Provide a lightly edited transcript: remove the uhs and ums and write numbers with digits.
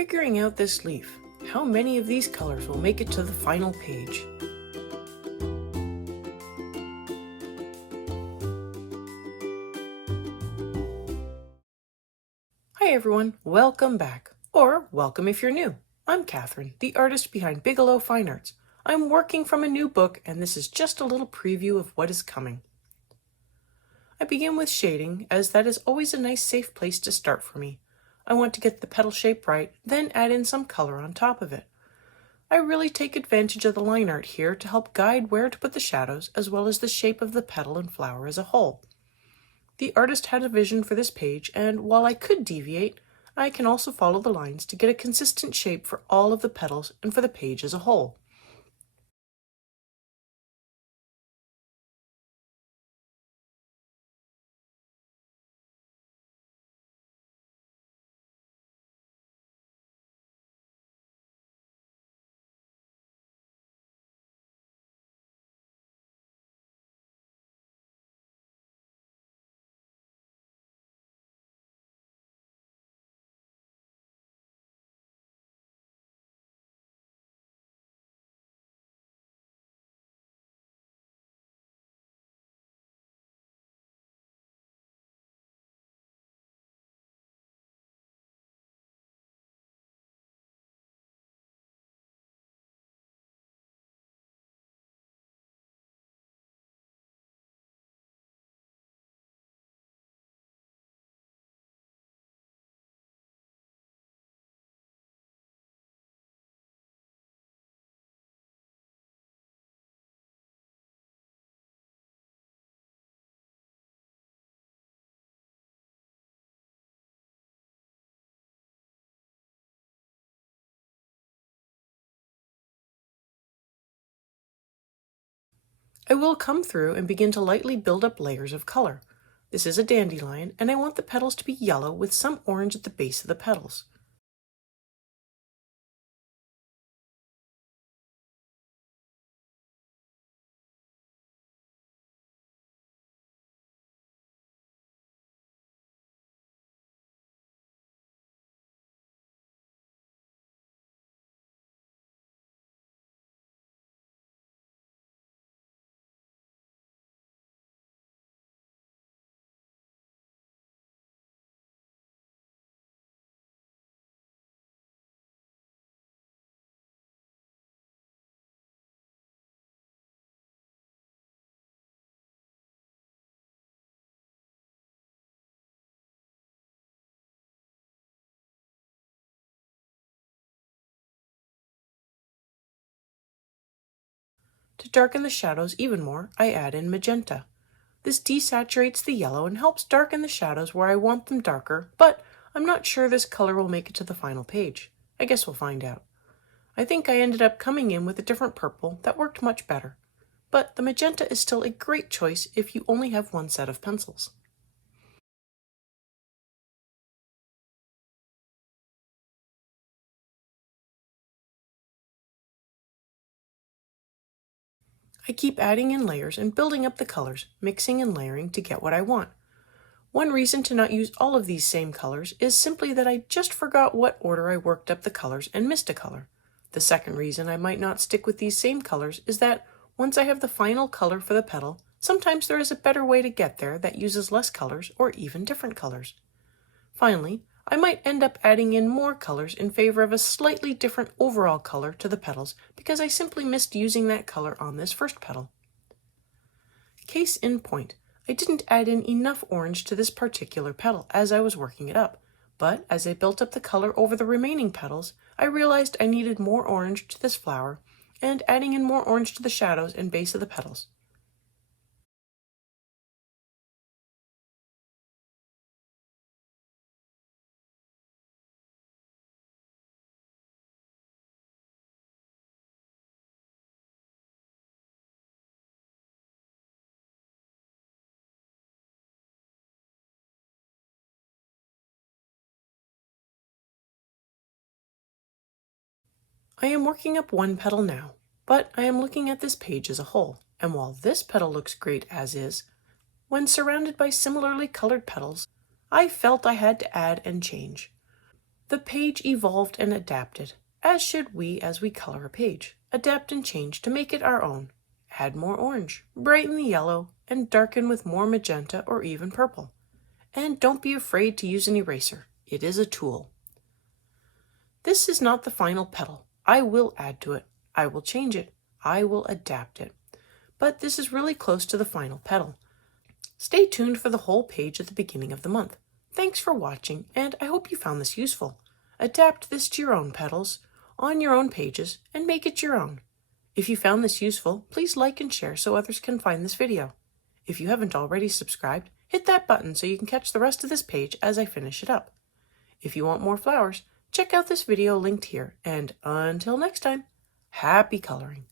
Figuring out this leaf. How many of these colors will make it to the final page? Hi everyone, welcome back. Or welcome if you're new. I'm Catherine, the artist behind Bigelow Fine Arts. I'm working from a new book and this is just a little preview of what is coming. I begin with shading, as that is always a nice safe place to start for me. I want to get the petal shape right, then add in some color on top of it. I really take advantage of the line art here to help guide where to put the shadows as well as the shape of the petal and flower as a whole. The artist had a vision for this page, and while I could deviate, I can also follow the lines to get a consistent shape for all of the petals and for the page as a whole. I will come through and begin to lightly build up layers of color. This is a dandelion, and I want the petals to be yellow with some orange at the base of the petals. To darken the shadows even more, I add in magenta. This desaturates the yellow and helps darken the shadows where I want them darker, but I'm not sure this color will make it to the final page. I guess we'll find out. I think I ended up coming in with a different purple that worked much better. But the magenta is still a great choice if you only have one set of pencils. I keep adding in layers and building up the colors, mixing and layering to get what I want. One reason to not use all of these same colors is simply that I just forgot what order I worked up the colors and missed a color. The second reason I might not stick with these same colors is that once I have the final color for the petal, sometimes there is a better way to get there that uses less colors or even different colors. Finally, I might end up adding in more colors in favor of a slightly different overall color to the petals because I simply missed using that color on this first petal. Case in point, I didn't add in enough orange to this particular petal as I was working it up, but as I built up the color over the remaining petals, I realized I needed more orange to this flower and adding in more orange to the shadows and base of the petals. I am working up one petal now, but I am looking at this page as a whole, and while this petal looks great as is, when surrounded by similarly colored petals, I felt I had to add and change. The page evolved and adapted, as should we as we color a page. Adapt and change to make it our own. Add more orange, brighten the yellow, and darken with more magenta or even purple. And don't be afraid to use an eraser. It is a tool. This is not the final petal. I will add to it. I will change it. I will adapt it. But this is really close to the final petal. Stay tuned for the whole page at the beginning of the month. Thanks for watching, and I hope you found this useful. Adapt this to your own petals, on your own pages, and make it your own. If you found this useful, please like and share so others can find this video. If you haven't already subscribed, hit that button so you can catch the rest of this page as I finish it up. If you want more flowers, check out this video linked here, and until next time, happy coloring!